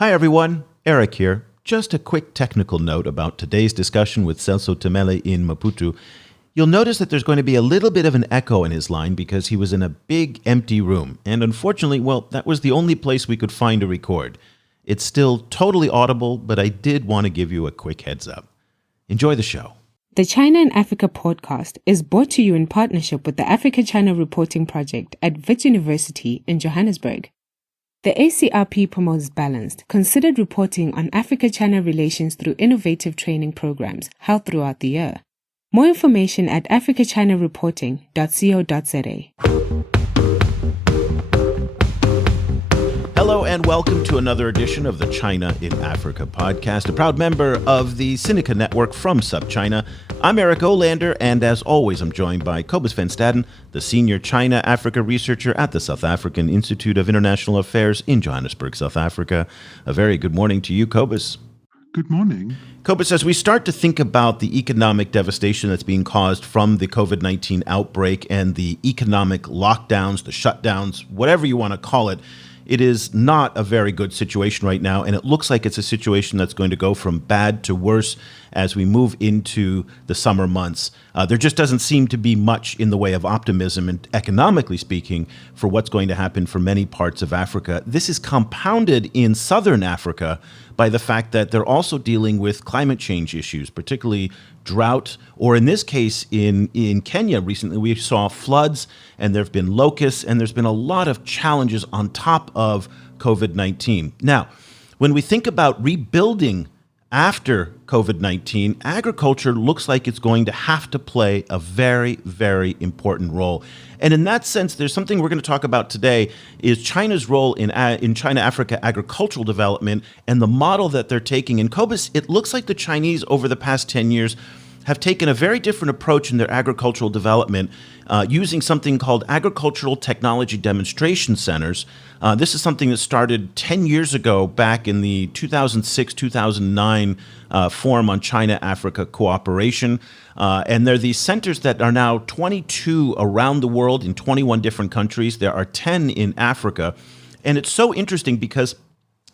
Hi everyone, Eric here. Just a quick technical note about today's discussion with Celso Temele in Maputo. You'll notice that there's going to be a little bit of an echo in his line because he was in a big empty room. And unfortunately, that was the only place we could find to record. It's still totally audible, but I did want to give you a quick heads up. Enjoy the show. The China and Africa podcast is brought to you in partnership with the Africa-China Reporting Project at Wits University in Johannesburg. The ACRP promotes balanced, considered reporting on Africa-China relations through innovative training programs held throughout the year. More information at africachinareporting.co.za. Hello and welcome to another edition of the China in Africa podcast, a proud member of the Sinica Network from SupChina. I'm Eric Olander, and as always, I'm joined by Cobus van Staden, the senior China-Africa researcher at the South African Institute of International Affairs in Johannesburg, South Africa. A very good morning to you, Cobus. Good morning. Cobus, as we start to think about the economic devastation that's being caused from the COVID-19 outbreak and the economic lockdowns, the shutdowns, whatever you want to call it, it is not a very good situation right now, and it looks like it's a situation that's going to go from bad to worse as we move into the summer months. There just doesn't seem to be much in the way of optimism, and economically speaking, for what's going to happen for many parts of Africa. This is compounded in southern Africa by the fact that they're also dealing with climate change issues, particularly drought, or in this case, in Kenya recently, we saw floods, and there have been locusts, and there's been a lot of challenges on top of COVID-19. Now, when we think about rebuilding after COVID-19, agriculture looks like it's going to have to play a very, very important role. And in that sense, there's something we're going to talk about today is China's role in China-Africa agricultural development and the model that they're taking. And Cobus, it looks like the Chinese over the past 10 years have taken a very different approach in their agricultural development using something called agricultural technology demonstration centers. This is something that started 10 years ago back in the 2006-2009 Forum on China-Africa Cooperation. And they're these centers that are now 22 around the world in 21 different countries. There are 10 in Africa. And it's so interesting because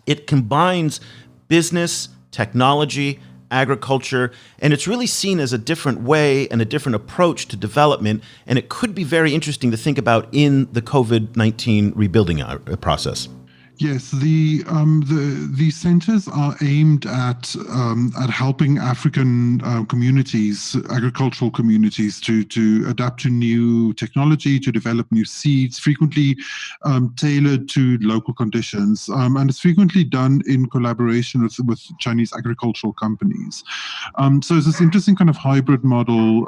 it combines business, technology, agriculture, and it's really seen as a different way and a different approach to development, and it could be very interesting to think about in the COVID-19 rebuilding process. Yes, these centers are aimed at helping African communities, agricultural communities, to adapt to new technology, to develop new seeds, frequently tailored to local conditions, and it's frequently done in collaboration with Chinese agricultural companies. So it's this interesting kind of hybrid model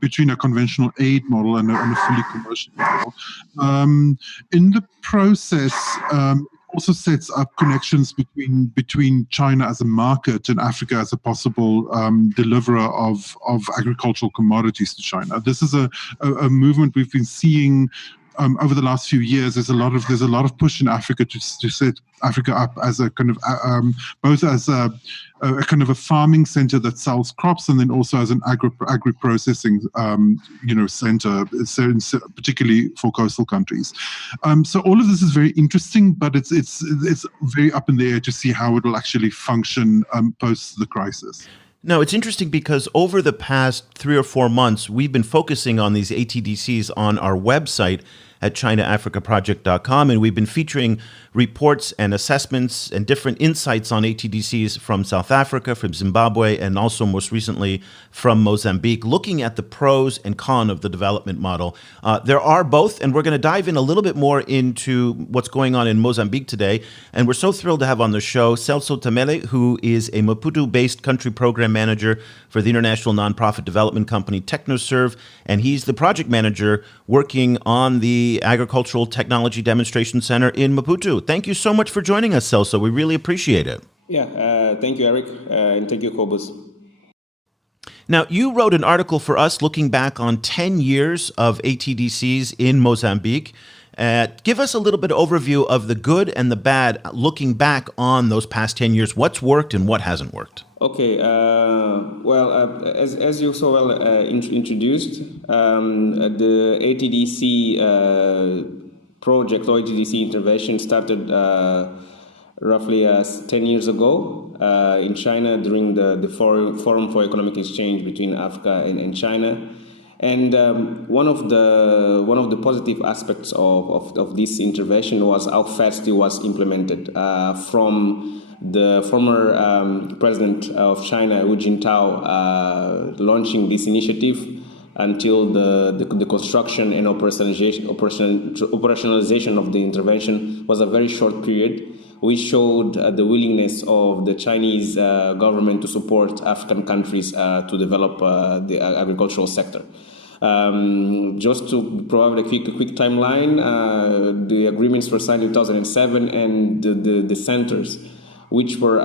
between a conventional aid model and a fully commercial model. In the process, also sets up connections between China as a market and Africa as a possible deliverer of agricultural commodities to China. This is a movement we've been seeing over the last few years. There's a lot of push in Africa to set Africa up as a kind of both as a kind of a farming center that sells crops, and then also as an agri-processing center, particularly for coastal countries. So all of this is very interesting, but it's very up in the air to see how it will actually function post the crisis. No, it's interesting because over the past 3 or 4 months, we've been focusing on these ATDCs on our website at ChinaAfricaProject.com, and we've been featuring reports and assessments and different insights on ATDCs from South Africa, from Zimbabwe, and also most recently from Mozambique, looking at the pros and cons of the development model. There are both, and we're going to dive in a little bit more into what's going on in Mozambique today. And we're so thrilled to have on the show Celso Temele, who is a Maputo-based country program manager for the international nonprofit development company TechnoServe, and he's the project manager working on the Agricultural Technology Demonstration Center in Maputo. Thank you so much for joining us, Celso. We really appreciate it. Yeah, thank you, Eric, and thank you, Cobus. Now, you wrote an article for us looking back on 10 years of ATDCs in Mozambique. Give us a little bit of overview of the good and the bad, looking back on those past 10 years. What's worked and what hasn't worked? Okay, as you so well introduced, the ATDC project or ATDC intervention started roughly 10 years ago in China during the Forum for Economic Exchange between Africa and China. And one of the positive aspects of this intervention was how fast it was implemented. From the former president of China, Hu Jintao, launching this initiative until the construction and operationalization of the intervention was a very short period, which showed the willingness of the Chinese government to support African countries to develop the agricultural sector. Just to provide a quick timeline, the agreements were signed in 2007, and the centers, which were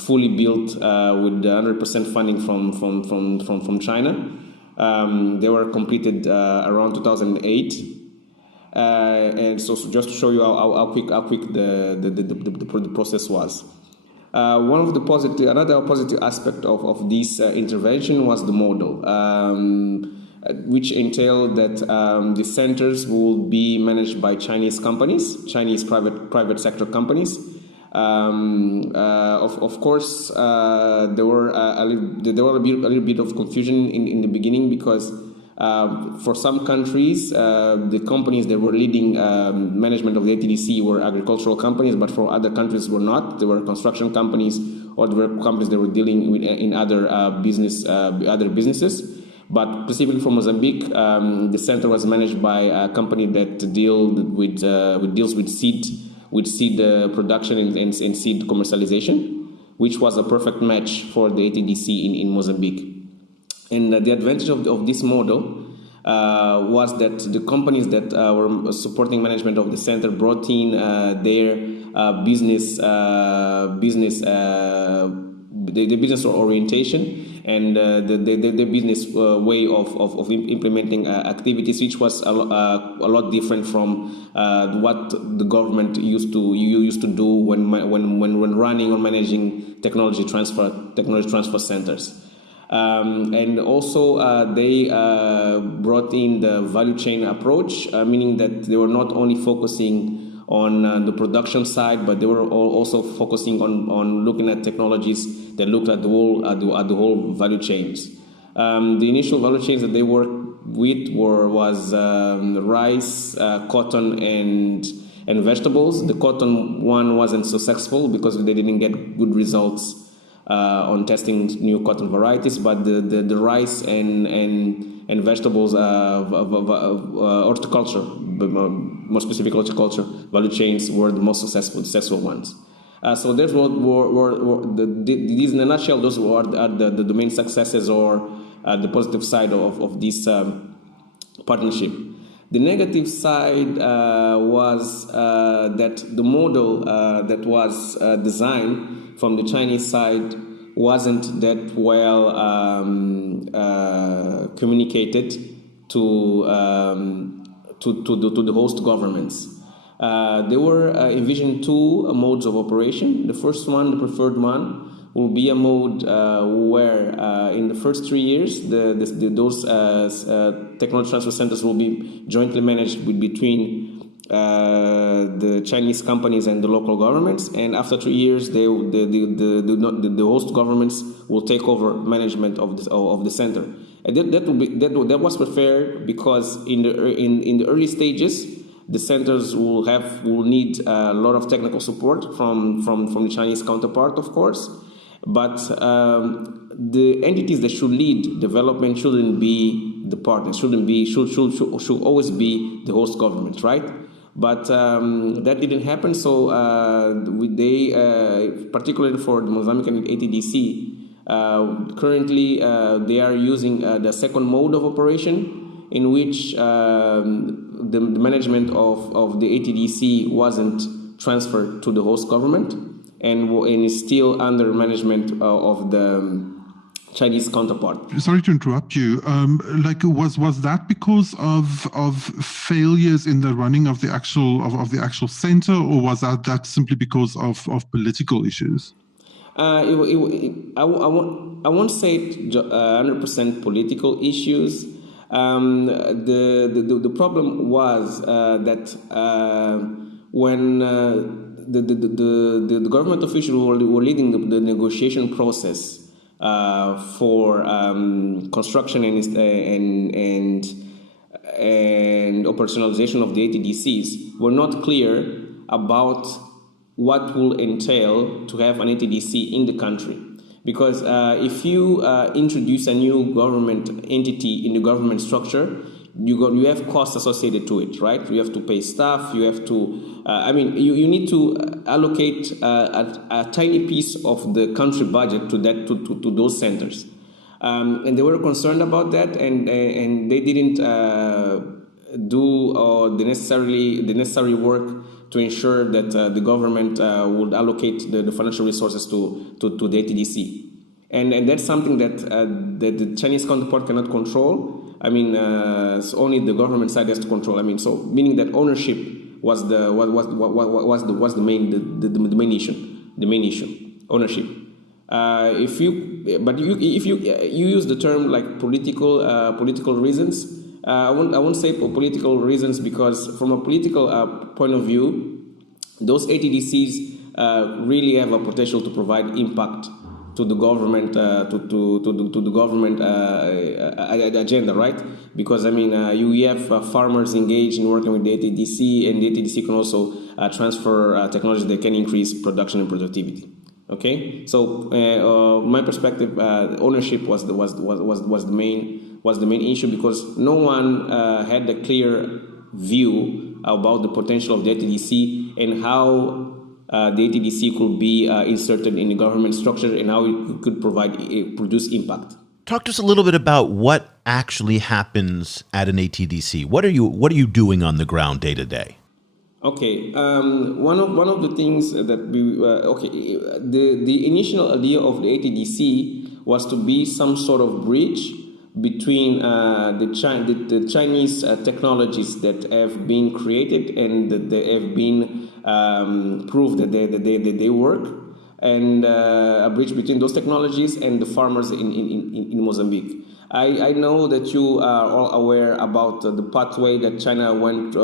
fully built with 100% funding from China, they were completed around 2008. And so just to show you how quick the process was. Another positive aspect of this intervention was the model, which entailed that the centers will be managed by Chinese companies, Chinese private sector companies. Of course, there were a little bit of confusion in the beginning, because for some countries, the companies that were leading management of the ATDC were agricultural companies, but for other countries were not. They were construction companies, or there were companies that were dealing with in other businesses. But specifically for Mozambique, the center was managed by a company that deals with seed production and seed commercialization, which was a perfect match for the ATDC in Mozambique. And the advantage of this model was that the companies that were supporting management of the center brought in their business orientation and the business way of implementing activities, which was a lot different from what the government used to do when running or managing technology transfer centers. And also they brought in the value chain approach, meaning that they were not only focusing on the production side, but they were also focusing on looking at technologies that looked at the whole value chains. The initial value chains that they worked with was rice, cotton, and vegetables. The cotton one wasn't so successful because they didn't get good results on testing new cotton varieties, but the rice and vegetables, horticulture, more specific horticulture value chains were the most successful ones. So these in a nutshell, those are the domain successes or the positive side of this partnership. The negative side was that the model that was designed from the Chinese side wasn't that well communicated to the host governments. There were envisioned two modes of operation. The first one, the preferred one, will be a mode where in the first 3 years, those technology transfer centers will be jointly managed between the Chinese companies and the local governments, and after 3 years, the host governments will take over management of the center. And that was preferred because in the early stages, the centers will need a lot of technical support from the Chinese counterpart, of course, but the entities that should lead development shouldn't be the partners, should always be the host government, right? But that didn't happen, so they, particularly for the Mozambican ATDC, currently they are using the second mode of operation, in which the management of the ATDC wasn't transferred to the host government and is still under management of the Chinese counterpart. Sorry to interrupt you. Was that because of failures in the running of the actual center, or was that simply because of political issues? I won't say 100% political issues. The problem was that when the government officials were leading the negotiation process for construction and operationalization of the ATDCs were not clear about what will entail to have an ATDC in the country. Because if you introduce a new government entity in the government structure, you have costs associated to it, right? You have to pay staff, you have to, you need to allocate a tiny piece of the country budget to those centers. And they were concerned about that, and they didn't do the necessary work to ensure that the government would allocate the financial resources to the ATDC. And that's something that the Chinese counterpart cannot control. It's only the government side has to control. So meaning that ownership was the main issue, ownership. If you use the term like political reasons, I won't say political reasons, because from a political point of view, those ATDCs really have a potential to provide impact to the government to the government agenda, right? Because you have farmers engaged in working with the ATDC, and the ATDC can also transfer technology that can increase production and productivity. Okay, so my perspective, ownership was the main issue, because no one had a clear view about the potential of the ATDC and how the ATDC could be inserted in the government structure and how it could produce impact. Talk to us a little bit about what actually happens at an ATDC. What are you doing on the ground day to day? Okay, one of the things that the initial idea of the ATDC was to be some sort of bridge between the Chinese technologies that have been created and that they have been proved that they work, and a bridge between those technologies and the farmers in Mozambique. I know that you are all aware about the pathway that China went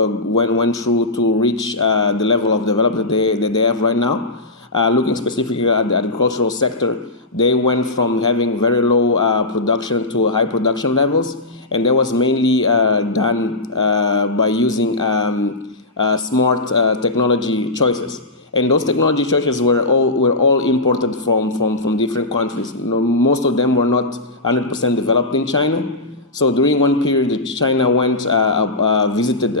through to reach the level of development that they have right now. Looking specifically at the agricultural sector, they went from having very low production to high production levels, and that was mainly done by using smart technology choices. And those technology choices were all imported from different countries. Most of them were not 100% developed in China. So during one period, China went visited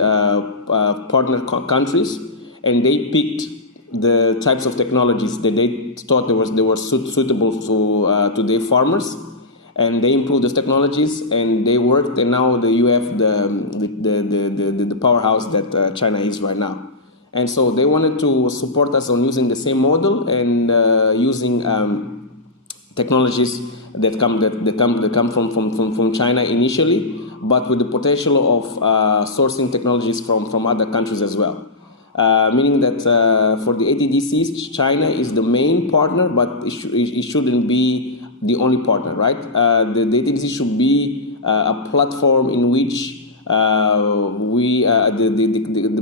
partner countries, and they picked the types of technologies that they thought they were suitable to their farmers, and they improved those technologies, and they worked. And now you have the powerhouse that China is right now. And so they wanted to support us on using the same model and using technologies that come from China initially, but with the potential of sourcing technologies from other countries as well. Meaning that for the ATDCs, China is the main partner, but it shouldn't be the only partner, right? The ATDC should be a platform in which the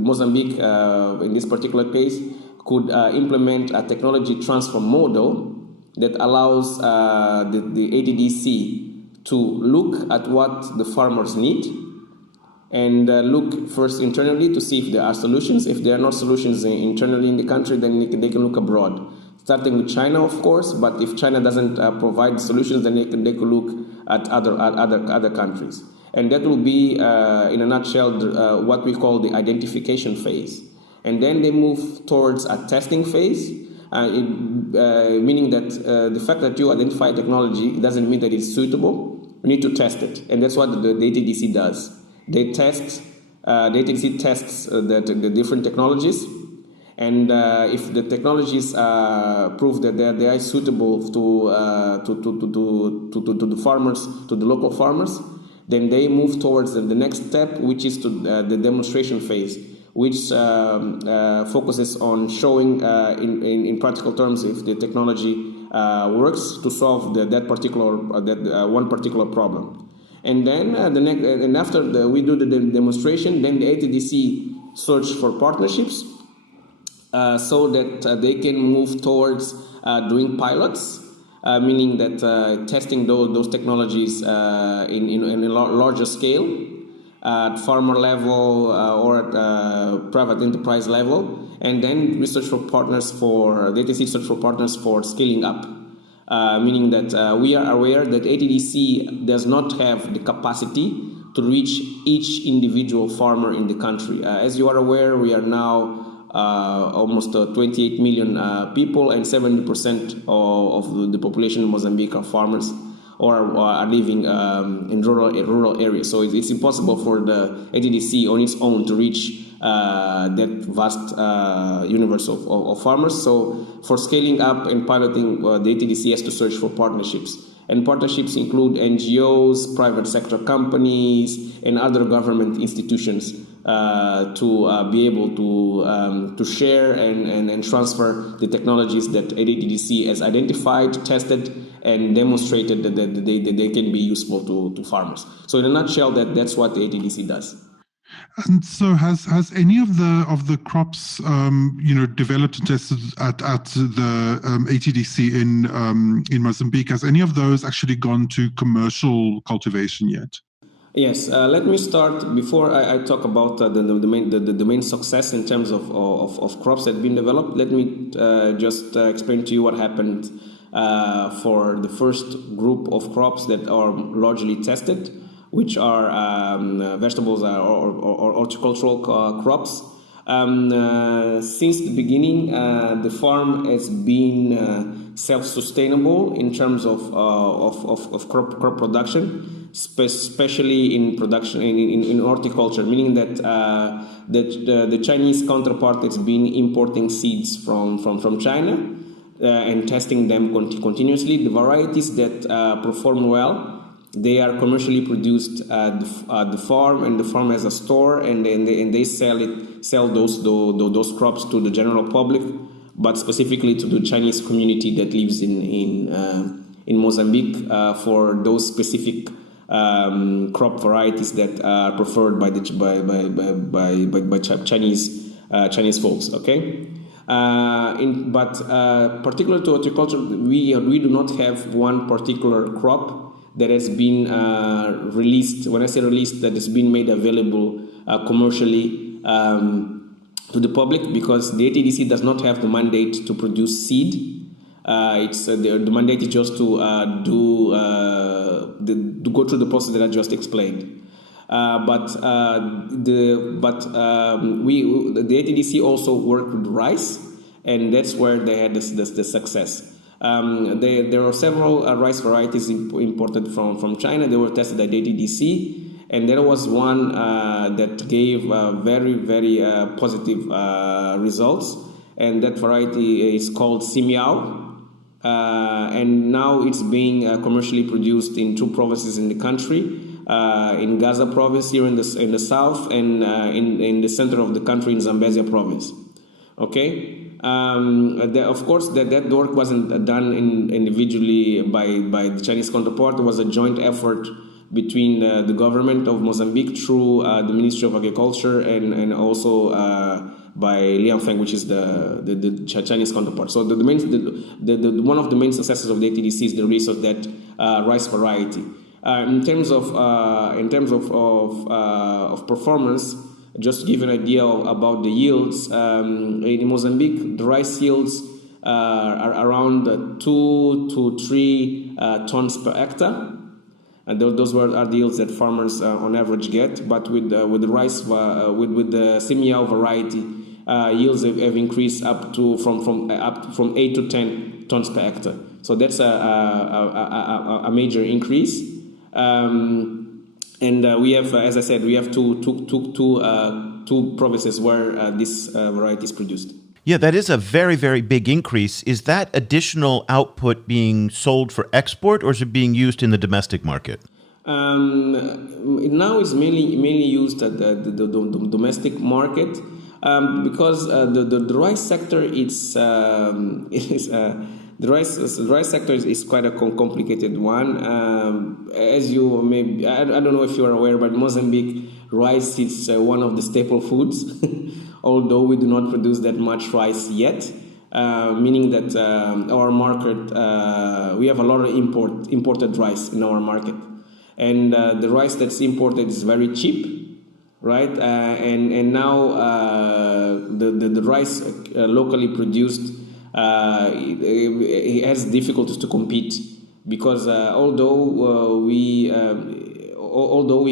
Mozambique, in this particular case, could implement a technology transfer model that allows the ATDC to look at what the farmers need and look first internally to see if there are solutions. If there are not solutions internally in the country, then they can look abroad, starting with China, of course. But if China doesn't provide solutions, then they could look at other countries. And that will be, in a nutshell, what we call the identification phase. And then they move towards a testing phase, meaning that the fact that you identify technology doesn't mean that it's suitable. You need to test it. And that's what the ATDC does. They test, the ATDC tests the different technologies. And if the technologies prove that they are suitable to the farmers, to the local farmers, then they move towards the next step, which is to the demonstration phase, which focuses on showing in practical terms if the technology works to solve that one particular problem. And then after we do the demonstration, then the ATDC search for partnerships so that they can move towards doing pilots, meaning that testing those technologies in a larger scale, at farmer level or at private enterprise level, and then research for partners for the ATDC search for partners for scaling up. Meaning that we are aware that ATDC does not have the capacity to reach each individual farmer in the country. As you are aware, we are now almost 28 million people, and 70% of the population in Mozambique are farmers or are living in rural areas. So it's impossible for the ATDC on its own to reach that vast universe of farmers. So for scaling up and piloting, the ATDC has to search for partnerships. And partnerships include NGOs, private sector companies, and other government institutions to be able to share and transfer the technologies that ATDC has identified, tested, and demonstrated that they can be useful to farmers. So in a nutshell, that's what the ATDC does. And so, has any of the crops, developed and tested at the ATDC in Mozambique? Has any of those actually gone to commercial cultivation yet? Yes. Let me start before I talk about the main success in terms of crops that have been developed. Let me just explain to you what happened for the first group of crops that are largely tested, which are vegetables or horticultural crops. Since the beginning, the farm has been self-sustainable in terms of crop production, especially in production in horticulture, meaning that the Chinese counterpart has been importing seeds from China and testing them continuously. The varieties that perform well, they are commercially produced at the farm, and the farm has a store, and they sell those crops to the general public, but specifically to the Chinese community that lives in Mozambique for those specific crop varieties that are preferred by Chinese folks. Okay. But particular to horticulture, we do not have one particular crop that has been released. When I say released, that has been made available commercially to the public, because the ATDC does not have the mandate to produce seed. The mandate is just to go through the process that I just explained. But the ATDC also worked with rice, and that's where they had the success. There are several rice varieties imported from China. They were tested at ATDC, and there was one that gave very, very positive results, and that variety is called Simiao. And now it's being commercially produced in 2 provinces in the country, in Gaza province here in the south, and in the center of the country in Zambezia province. Okay. Of course, that work wasn't done individually by the Chinese counterpart. It was a joint effort between the government of Mozambique through the Ministry of Agriculture and also by Liang Feng, which is the Chinese counterpart. So one of the main successes of the ATDC is the release of that rice variety. In terms of performance, just to give you an idea about the yields, in Mozambique, the rice yields are around 2 to 3 tons per hectare. And those are the yields that farmers on average get. But with the rice, with the Simiao variety, yields have increased up from 8 to 10 tons per hectare. So that's a major increase. And we have, as I said, we have two provinces where this variety is produced. Yeah, that is a very, very big increase. Is that additional output being sold for export, or is it being used in the domestic market? Now it's mainly used at the domestic market, because the rice sector the rice sector is quite a complicated one. As you I don't know if you are aware, but Mozambique, rice is one of the staple foods although we do not produce that much rice yet, meaning that our market, we have a lot of imported rice in our market. And the rice that's imported is very cheap, right? And now the rice locally produced it has difficulties to compete, because although we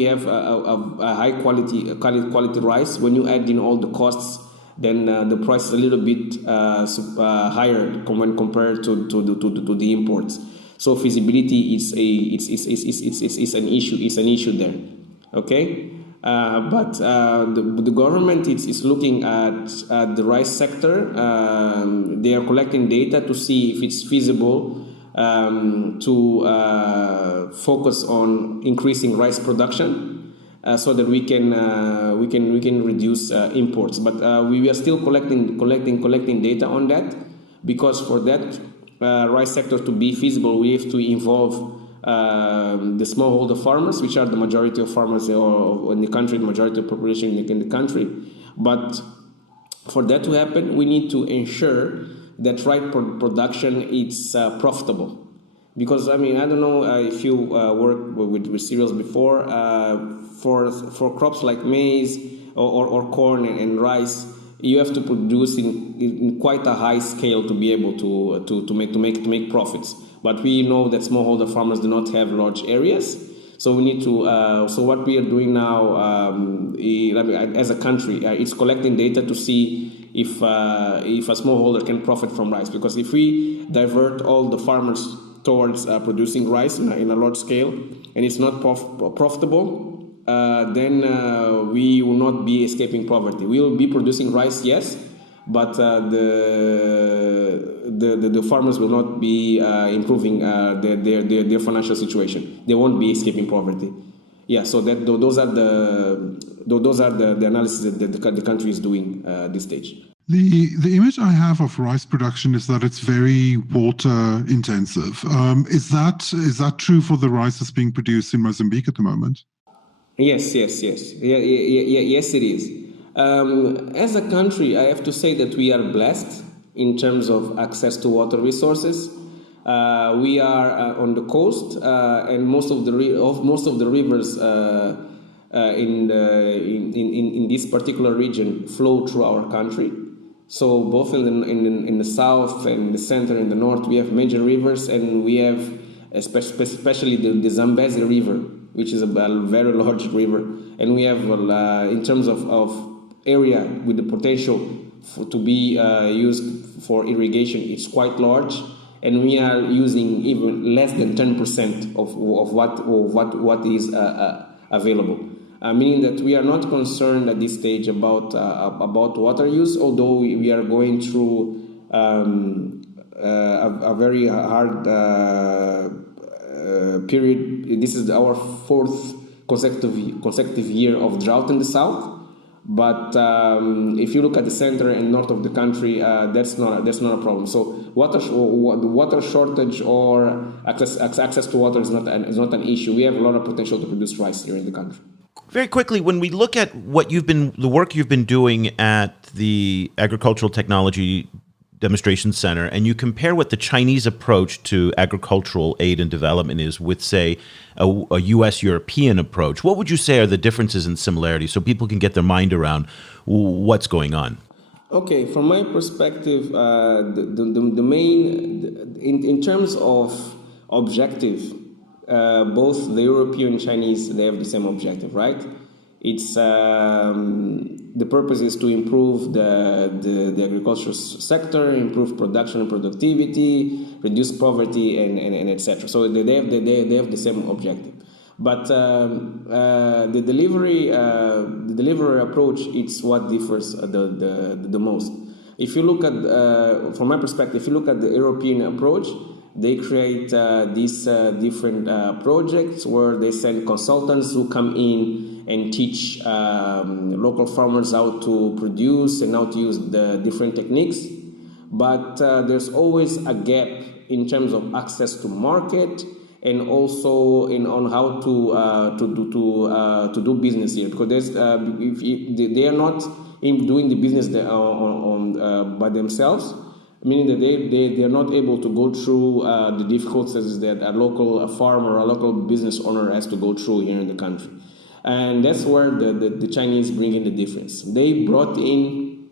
have a high quality rice, when you add in all the costs, then the price is a little bit higher when compared to the imports. So feasibility is an issue there. Okay. But the government is looking at the rice sector. They are collecting data to see if it's feasible to focus on increasing rice production, so that we can reduce imports. But we are still collecting data on that, because for that rice sector to be feasible, we have to involve the smallholder farmers, which are the majority of farmers in the country, the majority of population in the country. But for that to happen, we need to ensure that rice production is profitable. Because I don't know if you worked with cereals before. For crops like maize or corn and rice, you have to produce in quite a high scale to be able to make profits. But we know that smallholder farmers do not have large areas, so we need to. So what we are doing now, as a country, is collecting data to see if a smallholder can profit from rice. Because if we divert all the farmers towards producing rice in a large scale, and it's not profitable, then we will not be escaping poverty. We will be producing rice, yes, but the farmers will not be improving their financial situation. They won't be escaping poverty. Yeah, so those are the analysis that the country is doing at this stage. The image I have of rice production is that it's very water intensive. Is that true for the rice that's being produced in Mozambique at the moment? Yes. Yes, it is. As a country, I have to say that we are blessed in terms of access to water resources. We are on the coast, and most of the rivers in this particular region flow through our country. So both in the south and the center and the north, we have major rivers, and we have especially the Zambezi River, which is a very large river, and we have in terms of area with the potential to be used for irrigation, it's quite large, and we are using even less than 10% of what is available. Meaning that we are not concerned at this stage about water use, although we are going through a very hard period. This is our fourth consecutive year of drought in the south. But if you look at the center and north of the country, that's not a problem. So water shortage or access to water is not an issue. We have a lot of potential to produce rice here in the country. Very quickly, when we look at the work you've been doing at the Agricultural Technology Demonstration Center, and you compare what the Chinese approach to agricultural aid and development is with, say, a U.S.-European approach, what would you say are the differences and similarities so people can get their mind around what's going on? Okay, from my perspective, the main, in terms of objective, both the European and Chinese, they have the same objective, right? It's the purpose is to improve the agricultural sector, improve production and productivity, reduce poverty, and etc. So they have the same objective. But the delivery approach, it's what differs the most. If you look at, from my perspective, if you look at the European approach, they create these different projects where they send consultants who come in and teach local farmers how to produce and how to use the different techniques. But there's always a gap in terms of access to market and also on how to do business here, because they are not in doing the business by themselves, meaning that they are not able to go through the difficulties that a local farmer or a local business owner has to go through here in the country. And that's where the Chinese bring in the difference. They brought in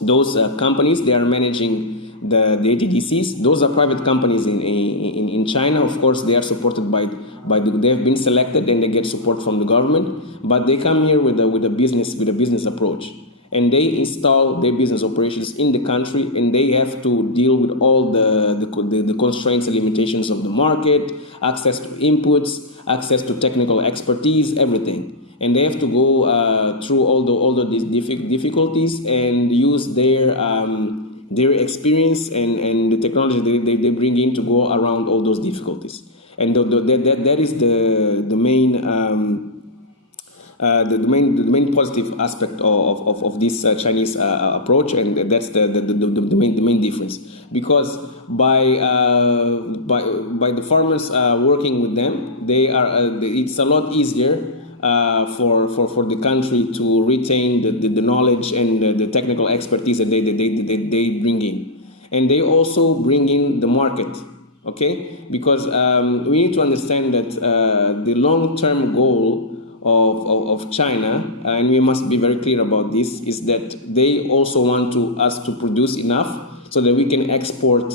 those companies. They are managing the ATDCs. Those are private companies in China. Of course, they are supported they have been selected and they get support from the government. But they come here with a business approach, and they install their business operations in the country, and they have to deal with all the constraints and limitations of the market, access to inputs, access to technical expertise, everything. And they have to go through all these difficulties and use their experience and the technology they bring in to go around all those difficulties. And that is the main positive aspect of this Chinese approach, and that's the main difference. Because by the farmers working with them, it's a lot easier for the country to retain the knowledge and the technical expertise that they bring in, and they also bring in the market. Okay, because we need to understand that the long-term goal of China, and we must be very clear about this, is that they also want us to produce enough so that we can export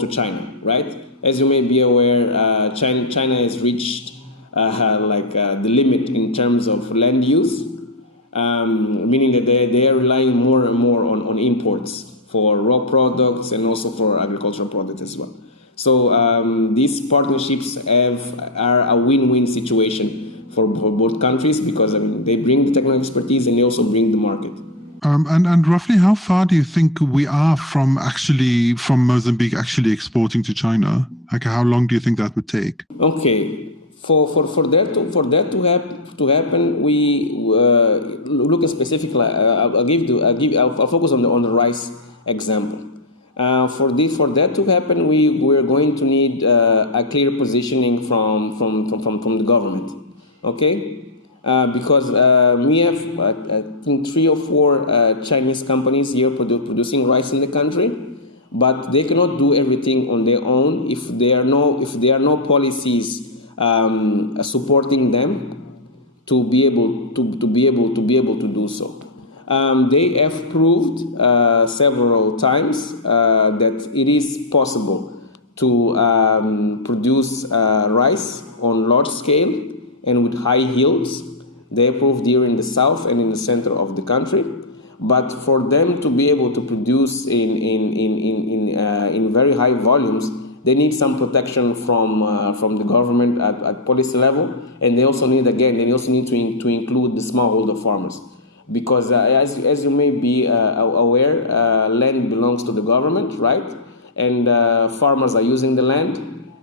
to China, right? As you may be aware, China has reached the limit in terms of land use, meaning that they are relying more and more on imports for raw products and also for agricultural products as well. So these partnerships are a win-win situation for both countries, because they bring the technical expertise and they also bring the market. And roughly how far do you think we are from Mozambique actually exporting to China? Like, how long do you think that would take? Okay, for that to happen, we look at specifically. I'll focus on the rice example. For that to happen, we're going to need a clear positioning from the government. Okay. Because we have, I think, 3 or 4 Chinese companies here producing rice in the country, but they cannot do everything on their own if there are no policies supporting them to be able to do so. They have proved several times that it is possible to produce rice on large scale and with high yields. They proved here in the south and in the center of the country, but for them to be able to produce in very high volumes, they need some protection from the government at policy level, and they also need to include the smallholder farmers, because as you may be aware, land belongs to the government, right? And farmers are using the land,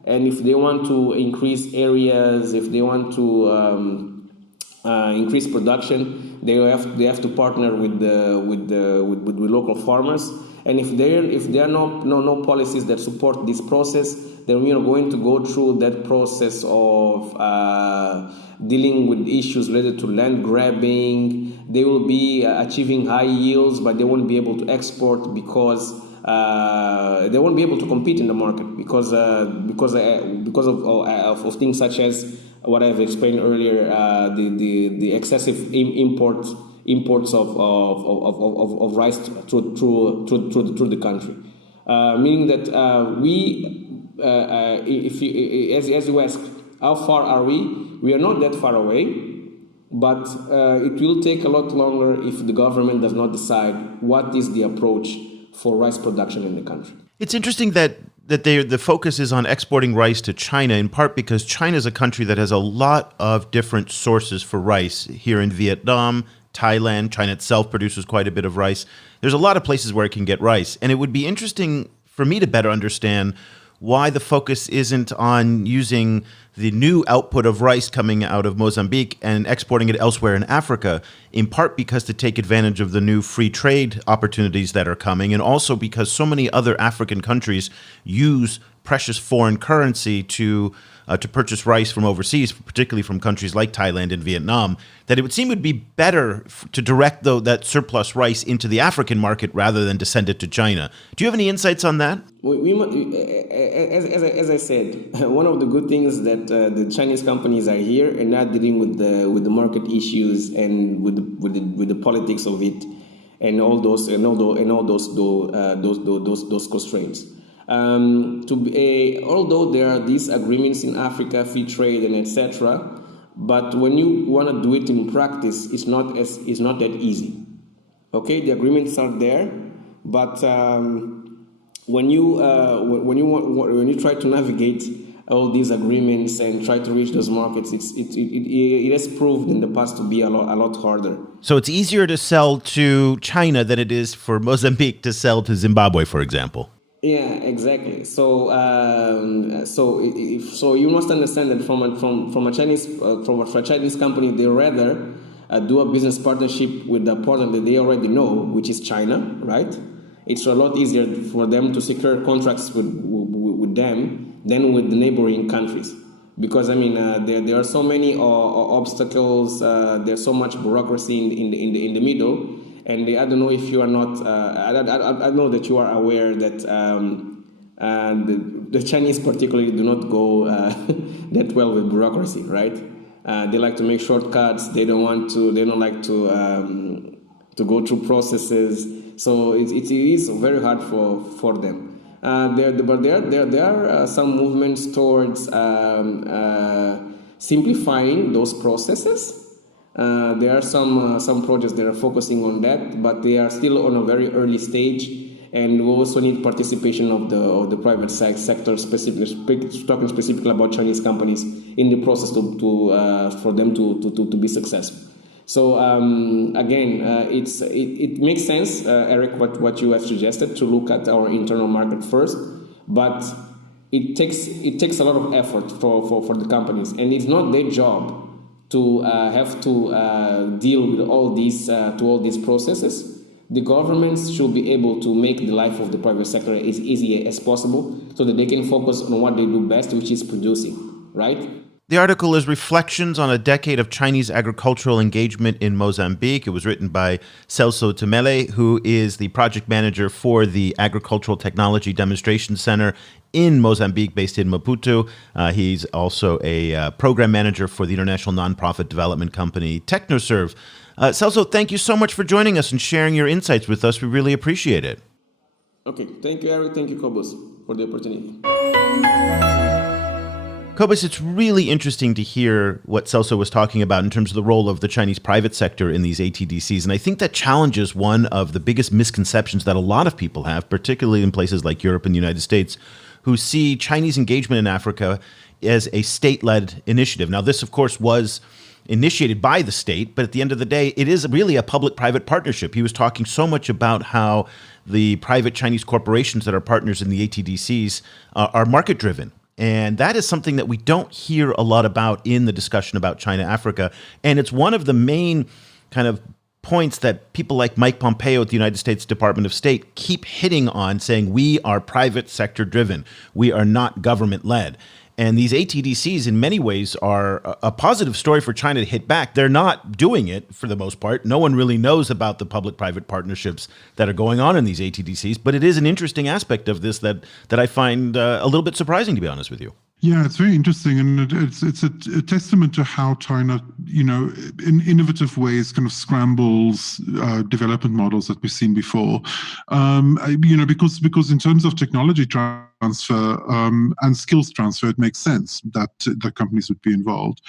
and if they want to increase areas, if they want to increase production, they have to partner with local farmers. And if there are no policies that support this process, then we are going to go through that process of dealing with issues related to land grabbing. They will be achieving high yields, but they won't be able to export because they won't be able to compete in the market because of things such as what I've explained earlier, the excessive imports of rice through the country, meaning that as you ask, how far are we? We are not that far away, but it will take a lot longer if the government does not decide what is the approach for rice production in the country. It's interesting that the focus is on exporting rice to China, in part because China is a country that has a lot of different sources for rice. Here in Vietnam, Thailand, China itself produces quite a bit of rice. There's a lot of places where it can get rice. And it would be interesting for me to better understand why the focus isn't on using the new output of rice coming out of Mozambique and exporting it elsewhere in Africa, in part because to take advantage of the new free trade opportunities that are coming, and also because so many other African countries use precious foreign currency to purchase rice from overseas, particularly from countries like Thailand and Vietnam, that it would seem would be better to direct that surplus rice into the African market rather than to send it to China. Do you have any insights on that? As I said, one of the good things that the Chinese companies are here and not dealing with the market issues and with the politics of it and all those constraints. Although there are these agreements in Africa, free trade and etc., but when you want to do it in practice, it's not that easy. Okay, the agreements are there, but when you try to navigate all these agreements and try to reach those markets, it has proved in the past to be a lot harder. So it's easier to sell to China than it is for Mozambique to sell to Zimbabwe, for example. Yeah, exactly. So you must understand that from a Chinese company, they rather do a business partnership with a partner that they already know, which is China, right? It's a lot easier for them to secure contracts with them than with the neighboring countries, because there are so many obstacles. There's so much bureaucracy in the middle. And I don't know if you are not. I know that you are aware that the Chinese particularly do not go that well with bureaucracy, right? They like to make shortcuts. They don't like to go through processes. So it is very hard for them. There are some movements towards simplifying those processes. There are some projects that are focusing on that, but they are still on a very early stage, and we also need participation of the private sector, talking specifically about Chinese companies in the process for them to be successful. So again, it makes sense, Eric, what you have suggested, to look at our internal market first, but it takes a lot of effort for the companies, and it's not their job to have to deal with all these processes. The governments should be able to make the life of the private sector as easy as possible so that they can focus on what they do best, which is producing, right? The article is Reflections on a Decade of Chinese Agricultural Engagement in Mozambique. It was written by Celso Temele, who is the project manager for the Agricultural Technology Demonstration Center in Mozambique, based in Maputo. He's also a program manager for the international nonprofit development company TechnoServe. Celso, thank you so much for joining us and sharing your insights with us. We really appreciate it. Okay, thank you, Eric. Thank you, Cobus, for the opportunity. Cobus, it's really interesting to hear what Celso was talking about in terms of the role of the Chinese private sector in these ATDCs. And I think that challenges one of the biggest misconceptions that a lot of people have, particularly in places like Europe and the United States, who see Chinese engagement in Africa as a state-led initiative. Now, this, of course, was initiated by the state, but at the end of the day, it is really a public-private partnership. He was talking so much about how the private Chinese corporations that are partners in the ATDCs are market-driven. And that is something that we don't hear a lot about in the discussion about China-Africa. And it's one of the main kind of points that people like Mike Pompeo at the United States Department of State keep hitting on, saying we are private sector driven. We are not government led. And these ATDCs in many ways are a positive story for China to hit back. They're not doing it for the most part. No one really knows about the public-private partnerships that are going on in these ATDCs, but it is an interesting aspect of this that I find a little bit surprising, to be honest with you. Yeah, it's very interesting, and it's a testament to how China, in innovative ways, kind of scrambles development models that we've seen before. Because in terms of technology transfer and skills transfer, it makes sense that the companies would be involved.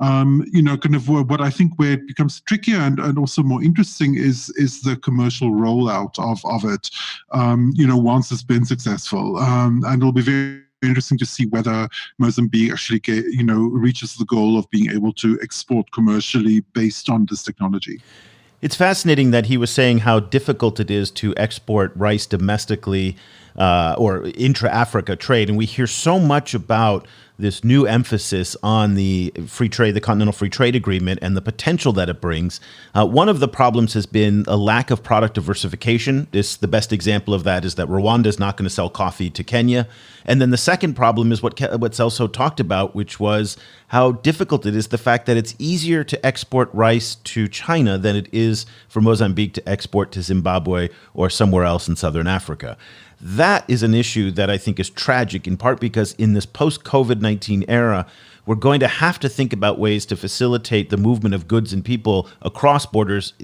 Kind of what I think where it becomes trickier and also more interesting is the commercial rollout of it. Once it's been successful, and it'll be very interesting to see whether Mozambique actually reaches the goal of being able to export commercially based on this technology. It's fascinating that he was saying how difficult it is to export rice domestically or intra-Africa trade. And we hear so much about this new emphasis on the free trade, the Continental Free Trade Agreement, and the potential that it brings. One of the problems has been a lack of product diversification. The best example of that is that Rwanda is not going to sell coffee to Kenya. And then the second problem is what Celso talked about, which was how difficult it is, the fact that it's easier to export rice to China than it is for Mozambique to export to Zimbabwe or somewhere else in Southern Africa. That is an issue that I think is tragic, in part because in this post-COVID-19 era, we're going to have to think about ways to facilitate the movement of goods and people across borders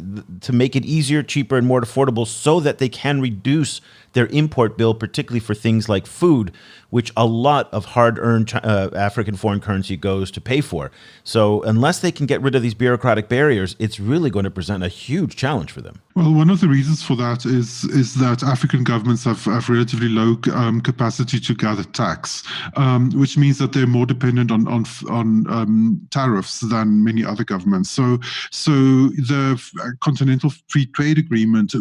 to make it easier, cheaper, and more affordable so that they can reduce their import bill, particularly for things like food, which a lot of hard-earned African foreign currency goes to pay for. So unless they can get rid of these bureaucratic barriers, it's really going to present a huge challenge for them. Well, one of the reasons for that is that African governments have relatively low capacity to gather tax, which means that they're more dependent on tariffs than many other governments. So the Continental Free Trade Agreement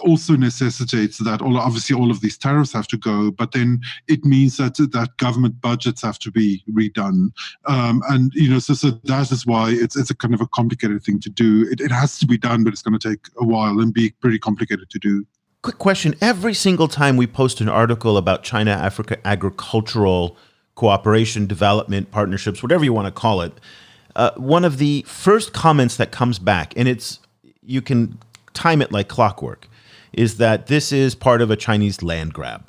also necessitates that obviously all of these tariffs have to go, but then it means that government budgets have to be redone, and so that is why it's a kind of a complicated thing to do. It has to be done, but it's going to take a while and be pretty complicated to do. Quick question. Every single time we post an article about China-Africa agricultural cooperation, development, partnerships, whatever you want to call it, one of the first comments that comes back, and you can time it like clockwork, is that this is part of a Chinese land grab.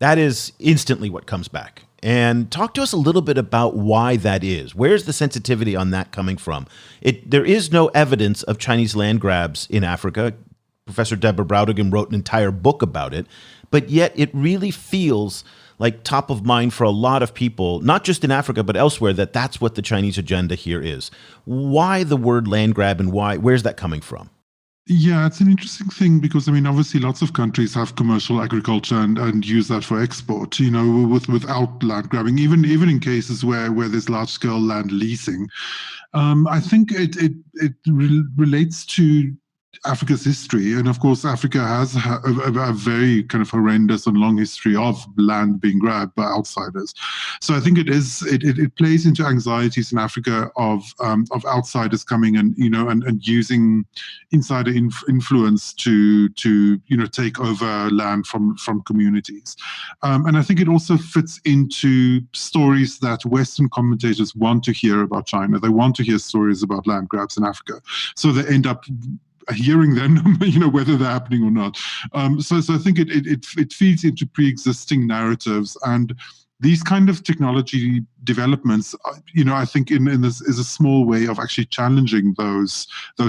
That is instantly what comes back. And talk to us a little bit about why that is. Where's the sensitivity on that coming from? There is no evidence of Chinese land grabs in Africa. Professor Deborah Brautigam wrote an entire book about it, but yet it really feels like top of mind for a lot of people, not just in Africa, but elsewhere, that's what the Chinese agenda here is. Why the word land grab, and where's that coming from? Yeah, it's an interesting thing because, obviously lots of countries have commercial agriculture and use that for export, without land grabbing, even in cases where there's large scale land leasing. I think it relates to Africa's history. And of course, Africa has a very kind of horrendous and long history of land being grabbed by outsiders. So I think it plays into anxieties in Africa of outsiders coming and using insider influence to take over land from communities. And I think it also fits into stories that Western commentators want to hear about China. They want to hear stories about land grabs in Africa. So they end up hearing them, whether they're happening or not. So I think it feeds into pre-existing narratives, and these kind of technology developments, I think in this is a small way of actually challenging those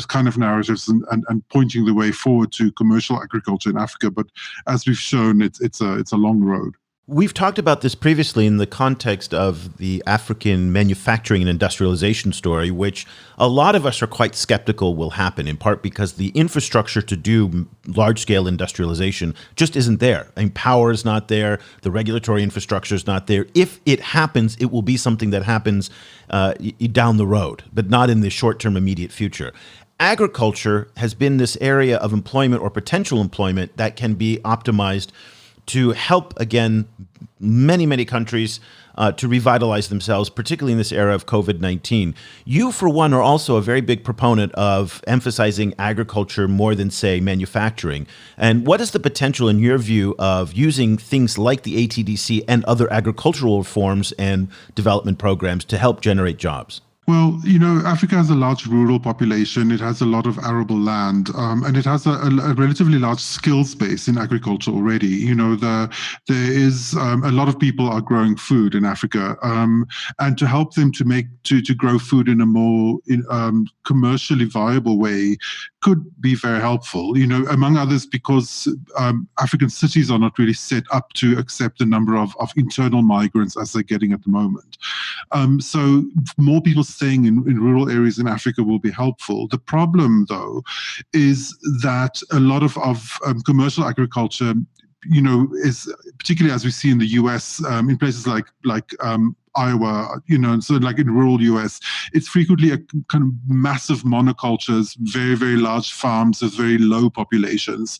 kind of narratives and pointing the way forward to commercial agriculture in Africa. But as we've shown, it's a long road. We've talked about this previously in the context of the African manufacturing and industrialization story, which a lot of us are quite skeptical will happen, in part because the infrastructure to do large-scale industrialization just isn't there. Power is not there. The regulatory infrastructure is not there. If it happens, it will be something that happens down the road, but not in the short-term immediate future. Agriculture has been this area of employment or potential employment that can be optimized to help, again, many countries to revitalize themselves, particularly in this era of COVID-19. You, for one, are also a very big proponent of emphasizing agriculture more than, say, manufacturing. And what is the potential, in your view, of using things like the ATDC and other agricultural reforms and development programs to help generate jobs? Well, Africa has a large rural population. It has a lot of arable land, and it has a relatively large skills base in agriculture already. There is a lot of people are growing food in Africa, and to help them to grow food in a more commercially viable way could be very helpful. Among others, because African cities are not really set up to accept the number of internal migrants as they're getting at the moment. So more people staying in rural areas in Africa will be helpful. The problem, though, is that a lot of commercial agriculture, is particularly as we see in the US, in places like Iowa, so like in rural US, it's frequently a kind of massive monocultures, very, very large farms with very low populations,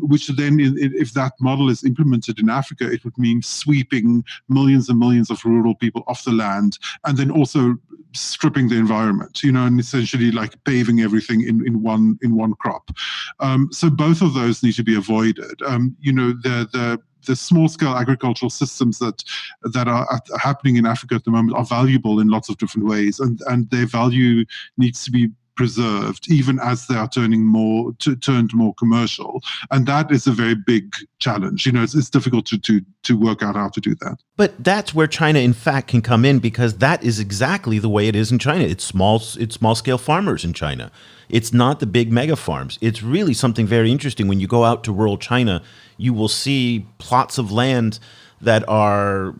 which then, if that model is implemented in Africa, it would mean sweeping millions and millions of rural people off the land, and then also stripping the environment, and essentially like paving everything in one crop. So both of those need to be avoided. The small-scale agricultural systems that are happening in Africa at the moment are valuable in lots of different ways, and their value needs to be preserved even as they are turned more commercial, and that is a very big challenge. It's difficult to work out how to do that. But that's where China, in fact, can come in, because that is exactly the way it is in China. It's small-scale farmers in China. It's not the big mega farms. It's really something very interesting. When you go out to rural China, you will see plots of land that are,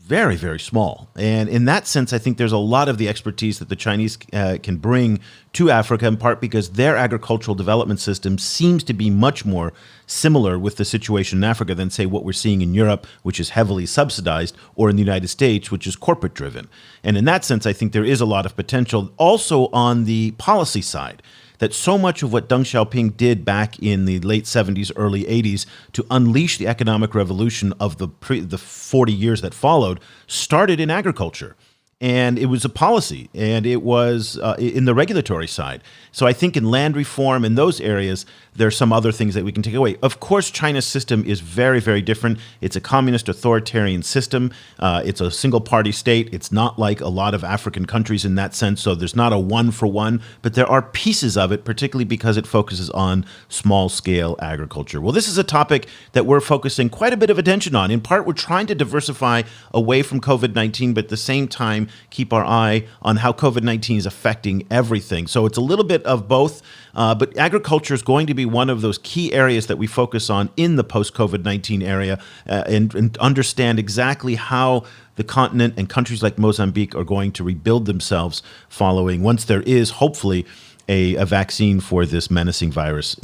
very, very small. And in that sense, I think there's a lot of the expertise that the Chinese can bring to Africa, in part because their agricultural development system seems to be much more similar with the situation in Africa than, say, what we're seeing in Europe, which is heavily subsidized, or in the United States, which is corporate driven. And in that sense, I think there is a lot of potential also on the policy side, that so much of what Deng Xiaoping did back in the late 70s, early 80s to unleash the economic revolution of the 40 years that followed started in agriculture. And it was a policy, and it was in the regulatory side. So I think in land reform in those areas, there's some other things that we can take away. Of course, China's system is very, very different. It's a communist authoritarian system. It's a single-party state. It's not like a lot of African countries in that sense, so there's not a one-for-one, but there are pieces of it, particularly because it focuses on small-scale agriculture. Well, this is a topic that we're focusing quite a bit of attention on. In part, we're trying to diversify away from COVID-19, but at the same time, keep our eye on how COVID-19 is affecting everything. So it's a little bit of both, but agriculture is going to be one of those key areas that we focus on in the post-COVID-19 area, and understand exactly how the continent and countries like Mozambique are going to rebuild themselves following, once there is hopefully a vaccine for this menacing virus,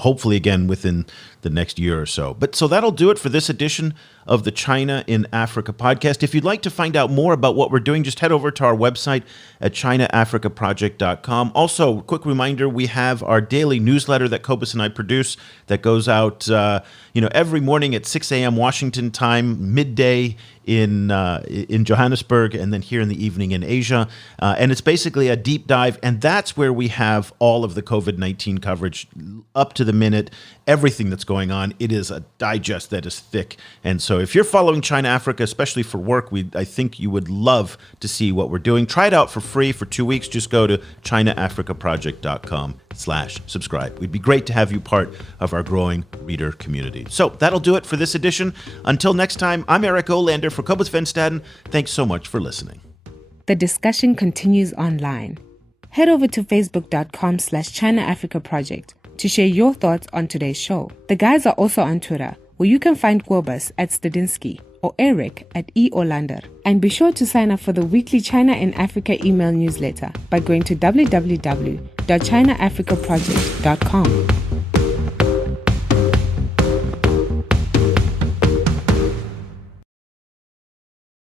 hopefully again within the next year or so. But so that'll do it for this edition of the China in Africa podcast. If you'd like to find out more about what we're doing, just head over to our website at ChinaAfricaProject.com. Also, quick reminder, we have our daily newsletter that Cobus and I produce that goes out every morning at 6 a.m. Washington time, midday in Johannesburg, and then here in the evening in Asia. And it's basically a deep dive, and that's where we have all of the COVID-19 coverage up to the minute, everything that's going on. It is a digest that is thick. And so if you're following China Africa, especially for work, I think you would love to see what we're doing. Try it out for free for 2 weeks. Just go to ChinaAfricaProject.com/subscribe. We'd be great to have you part of our growing reader community. So that'll do it for this edition. Until next time, I'm Eric Olander for Cobus Van Staden. Thanks so much for listening. The discussion continues online. Head over to facebook.com/China Africa Project to share your thoughts on today's show. The guys are also on Twitter, where you can find Cobus at Stadinsky or Eric at eOlander. And be sure to sign up for the weekly China in Africa email newsletter by going to www.ChinaAfricaProject.com.